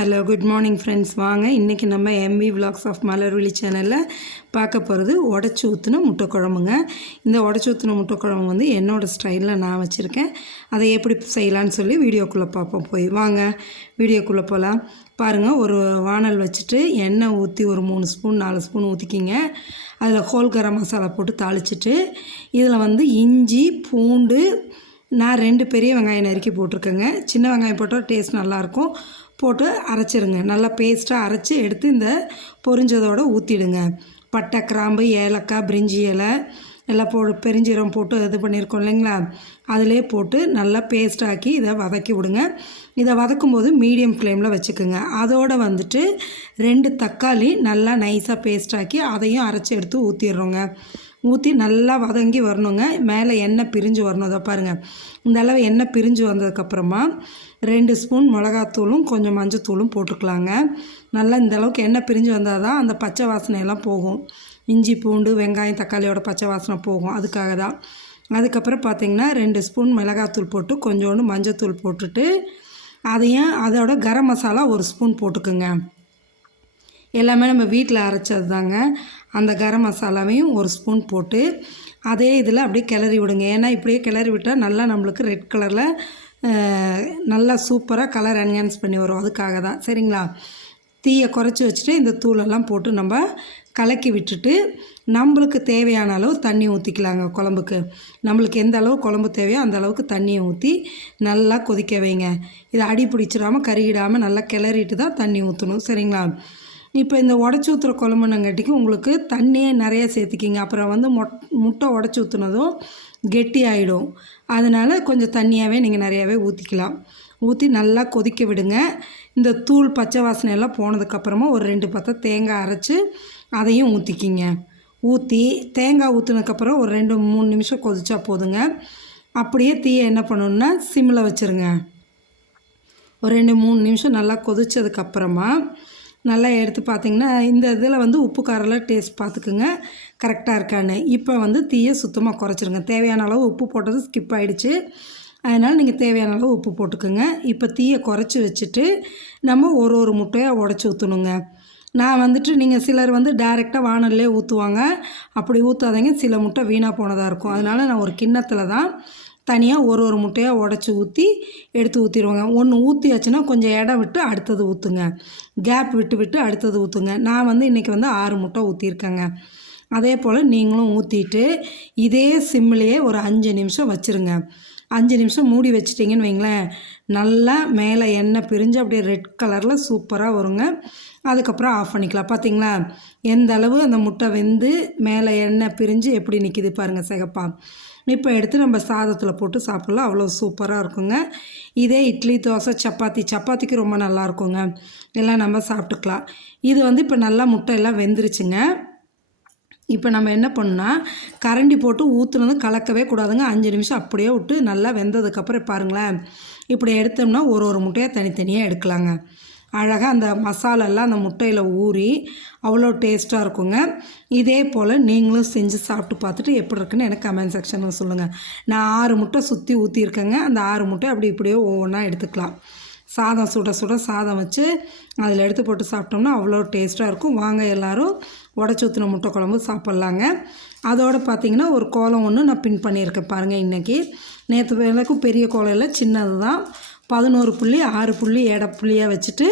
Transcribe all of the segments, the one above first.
Hello good morning friends. வாங்க இன்றைக்கி நம்ம எம்வி விலாக்ஸ் ஆஃப் மலர்விழி சேனலில் பார்க்க போகிறது உடச்சி ஊற்றின முட்டை குழம்புங்க. இந்த உடச்சி ஊற்றின முட்டை குழம்பு வந்து என்னோடய ஸ்டைலில் நான் வச்சுருக்கேன். அதை எப்படி செய்யலான்னு சொல்லி வீடியோக்குள்ளே பார்ப்போம். போய் வாங்க வீடியோக்குள்ளே போகலாம். பாருங்கள், ஒரு வானல் வச்சுட்டு எண்ணெய் ஊற்றி ஒரு 3 ஸ்பூன் 4 ஸ்பூன் ஊற்றிக்கிங்க. அதில் ஹோல் கரம் மசாலா போட்டு தாளிச்சிட்டு இதில் வந்து இஞ்சி பூண்டு நான் 2 பெரிய வெங்காயம் நறுக்கி போட்டிருக்கேங்க. சின்ன வெங்காயம் போட்டால் டேஸ்ட் நல்லாயிருக்கும். போட்டு அரைச்சிருங்க. நல்லா பேஸ்ட்டாக அரைச்சி எடுத்து இந்த பொரிஞ்சதோடு ஊற்றிடுங்க. பட்டை, கிராம்பு, ஏலக்காய், பிரிஞ்சி இலை எல்லாம் பெருஞ்சீரகம் போட்டு இது பண்ணியிருக்கோம் இல்லைங்களா, அதிலே போட்டு நல்லா பேஸ்ட்டாக்கி இதை வதக்கி விடுங்க. இதை வதக்கும்போது மீடியம் ஃப்ளேமில் வச்சுக்கோங்க. அதோடு வந்துட்டு 2 தக்காளி நல்லா நைஸாக பேஸ்ட்டாக்கி அதையும் அரைச்சி எடுத்து ஊற்றிடுறோங்க. ஊற்றி நல்லா வதங்கி வரணுங்க. மேலே எண்ணெய் பிரிஞ்சு வரணும். அதை பாருங்கள், இந்த அளவு எண்ணெய் பிரிஞ்சு வந்ததுக்கப்புறமா 2 ஸ்பூன் மிளகாத்தூளும் கொஞ்சம் மஞ்சத்தூளும் போட்டுக்கலாங்க. நல்லா இந்த அளவுக்கு எண்ணெய் பிரிஞ்சு வந்தால் தான் அந்த பச்சை வாசனையெல்லாம் போகும். இஞ்சி பூண்டு வெங்காயம் தக்காளியோட பச்சை வாசனை போகும், அதுக்காக தான். அதுக்கப்புறம் பார்த்திங்கன்னா 2 ஸ்பூன் மிளகாத்தூள் போட்டு கொஞ்சோண்டு மஞ்சத்தூள் போட்டுட்டு அதையும் அதோட கரம் மசாலா 1 ஸ்பூன் போட்டுக்குங்க. எல்லாமே நம்ம வீட்டில் அரைச்சது தாங்க. அந்த கரம் மசாலாவையும் 1 ஸ்பூன் போட்டு அதே இதில் அப்படியே கிளறி விடுங்க. ஏன்னா இப்படியே கிளறி விட்டால் நல்லா நம்மளுக்கு ரெட் கலரில் நல்லா சூப்பராக கலர் என்ஹான்ஸ் பண்ணி வரும். அதுக்காக தான். சரிங்களா? தீயை குறைச்சி வச்சுட்டு இந்த தூளெல்லாம் போட்டு நம்ம கலக்கி விட்டுட்டு நம்மளுக்கு தேவையான அளவு தண்ணி ஊற்றிக்கலாங்க. குழம்புக்கு நம்மளுக்கு எந்த அளவு குழம்பு தேவையோ அந்த அளவுக்கு தண்ணியை ஊற்றி நல்லா கொதிக்க வைங்க. இதை அடி பிடிச்சிடாமல் கருகிடாமல் நல்லா கிளறிட்டு தான் தண்ணி ஊற்றணும். சரிங்களா? இப்போ இந்த உடச்சி ஊற்றுற குழம்புனங்காட்டிக்கு உங்களுக்கு தண்ணியே நிறையா சேர்த்துக்கிங்க. அப்புறம் வந்து முட்டை உடச்சி ஊற்றுனதும் கெட்டி ஆகிடும். அதனால் கொஞ்சம் தண்ணியாகவே நீங்கள் நிறையாவே ஊற்றிக்கலாம். ஊற்றி நல்லா கொதிக்க விடுங்க. இந்த தூள் பச்சை வாசனையெல்லாம் போனதுக்கப்புறமா ஒரு 2 பத்தை தேங்காய் அரைச்சி அதையும் ஊற்றிக்கிங்க. ஊற்றி தேங்காய் ஊற்றினதுக்கப்புறம் ஒரு 2-3 நிமிஷம் கொதிச்சா போதுங்க. அப்படியே தீயை என்ன பண்ணணுன்னா சிம்மில் வச்சுருங்க. ஒரு 2-3 நிமிஷம் நல்லா கொதித்ததுக்கப்புறமா நல்லா எடுத்து பார்த்திங்கன்னா இந்த இதில் வந்து உப்பு காரெல்லாம் டேஸ்ட் பார்த்துக்குங்க கரெக்டாக இருக்கான்னு. இப்போ வந்து தீயை சுத்தமாக குறைச்சிருங்க. தேவையான அளவு உப்பு போட்டது ஸ்கிப் ஆகிடுச்சு, அதனால் நீங்கள் தேவையான அளவு உப்பு போட்டுக்குங்க. இப்போ தீயை குறைச்சி வச்சுட்டு நம்ம ஒரு முட்டையாக உடச்சி ஊற்றணுங்க. நான் வந்துட்டு நீங்கள் சிலர் வந்து டைரெக்டாக வானல்லே ஊற்றுவாங்க. அப்படி ஊற்றாதீங்க, சில முட்டை வீணாக போனதாக இருக்கும். அதனால் நான் ஒரு கிண்ணத்தில் தான் தனியாக ஒரு முட்டையாக உடச்சி ஊற்றி எடுத்து ஊற்றிடுவாங்க. ஒன்று ஊற்றியாச்சுன்னா கொஞ்சம் இடம் விட்டு அடுத்தது ஊற்றுங்க. கேப் விட்டு அடுத்தது ஊற்றுங்க. நான் வந்து இன்றைக்கி வந்து 6 முட்டை ஊற்றிருக்கேங்க. அதே போல் நீங்களும் ஊற்றிட்டு இதே சிம்மிலேயே ஒரு 5 நிமிஷம் வச்சுருங்க. 5 நிமிஷம் மூடி வச்சிட்டிங்கன்னு வைங்களேன், நல்லா மேலே எண்ணெய் பிரிஞ்சு அப்படியே ரெட் கலரில் சூப்பராக வருங்க. அதுக்கப்புறம் ஆஃப் பண்ணிக்கலாம். பார்த்திங்களா எந்த அளவு அந்த முட்டை வெந்து மேலே எண்ணெய் பிரிஞ்சு எப்படி நிற்கிது பாருங்கள் சிகப்பா. இப்போ எடுத்து நம்ம சாதத்தில் போட்டு சாப்பிட்லாம். அவ்வளோ சூப்பராக இருக்குங்க. இதே இட்லி, தோசை, சப்பாத்திக்கு ரொம்ப நல்லாயிருக்குங்க. எல்லாம் நம்ம சாப்பிட்டுக்கலாம். இது வந்து இப்போ நல்லா முட்டை எல்லாம் வெந்துருச்சுங்க. இப்போ நம்ம என்ன பண்ணால் கரண்டி போட்டு ஊற்றுனது கலக்கவே கூடாதுங்க. 5 நிமிஷம் அப்படியே விட்டு நல்லா வெந்ததுக்கப்புறம் பாருங்களேன், இப்படி எடுத்தோம்னா ஒரு முட்டையாக தனித்தனியாக எடுக்கலாங்க. அழகாக அந்த மசாலெல்லாம் அந்த முட்டையில் ஊறி அவ்வளோ டேஸ்ட்டாக இருக்குங்க. இதே போல் நீங்களும் செஞ்சு சாப்பிட்டு பார்த்துட்டு எப்படி இருக்குன்னு எனக்கு கமெண்ட் செக்ஷனில் சொல்லுங்கள். நான் 6 முட்டை சுற்றி ஊற்றிருக்கேங்க. அந்த 6 முட்டை அப்படி இப்படியே ஒவ்வொன்றா எடுத்துக்கலாம். சாதம் சுட சாதம் வச்சு அதில் எடுத்து போட்டு சாப்பிட்டோம்னா அவ்வளோ டேஸ்ட்டாக இருக்கும். வாங்க எல்லோரும் உடச்சி ஊற்றின முட்டை குழம்பு சாப்பிட்லாங்க. அதோடு பார்த்திங்கன்னா ஒரு கோலம் ஒன்று நான் பின் பண்ணியிருக்கேன் பாருங்கள். இன்றைக்கி நேற்று வேலைக்கும் பெரிய கோலம் இல்லை, சின்னது தான். 11 புள்ளி 6 புள்ளி எடை புள்ளியாக வச்சுட்டு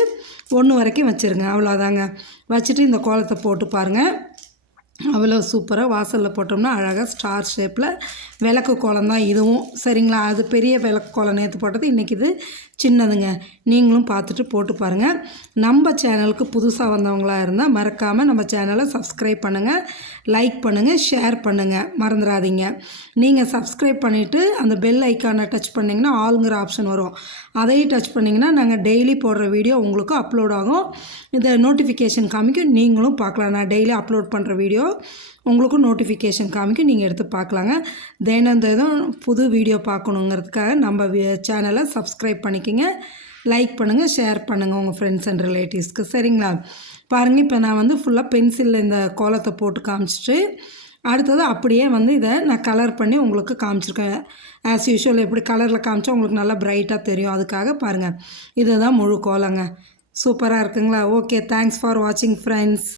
1 வரைக்கும் வச்சுருங்க. அவ்வளோதாங்க. வச்சுட்டு இந்த கோலத்தை போட்டு பாருங்கள், அவ்வளோ சூப்பராக வாசலில் போட்டோம்னா அழகாக ஸ்டார் ஷேப்பில் விளக்கு கோலம் தான் இதுவும். சரிங்களா? அது பெரிய விளக்கு கோலம் நேற்று போட்டது, இன்றைக்கி இது சின்னதுங்க. நீங்களும் பார்த்துட்டு போட்டு பாருங்கள். நம்ம சேனலுக்கு புதுசாக வந்தவங்களாக இருந்தால் மறக்காமல் நம்ம சேனலை சப்ஸ்கிரைப் பண்ணுங்கள், லைக் பண்ணுங்கள், ஷேர் பண்ணுங்கள், மறந்துடாதீங்க. நீங்கள் சப்ஸ்கிரைப் பண்ணிவிட்டு அந்த பெல் ஐக்கானை டச் பண்ணிங்கன்னா ஆளுங்கிற ஆப்ஷன் வரும். அதையும் டச் பண்ணிங்கன்னா நாங்கள் டெய்லி போடுற வீடியோ உங்களுக்கு அப்லோட் ஆகும். இந்த நோட்டிஃபிகேஷன் காமிக்கும், நீங்களும் பார்க்கலாம். நான் டெய்லி அப்லோட் பண்ணுற வீடியோ உங்களுக்கும் நோட்டிஃபிகேஷன் காமிக்கும், நீங்கள் எடுத்து பார்க்கலாங்க. தினம் புது வீடியோ பார்க்கணுங்கிறதுக்காக நம்ம சேனலை சப்ஸ்கிரைப் பண்ணிக்கோங்க, லைக் பண்ணுங்கள், ஷேர் பண்ணுங்கள் உங்கள் ஃப்ரெண்ட்ஸ் அண்ட் ரிலேட்டிவ்ஸ்க்கு. சரிங்களா? பாருங்கள், இப்போ நான் வந்து ஃபுல்லாக பென்சிலில் இந்த கோலத்தை போட்டு காமிச்சிட்டு அடுத்தது அப்படியே வந்து இதை நான் கலர் பண்ணி உங்களுக்கு காமிச்சிருக்கேன். ஆஸ் யூஷுவல் எப்படி கலரில் காமிச்சா உங்களுக்கு நல்லா பிரைட்டாக தெரியும். அதுக்காக பாருங்கள், இதுதான் முழு கோலங்க. சூப்பராக இருக்குங்களா? ஓகே, தேங்க்ஸ் ஃபார் வாட்சிங் ஃப்ரெண்ட்ஸ்.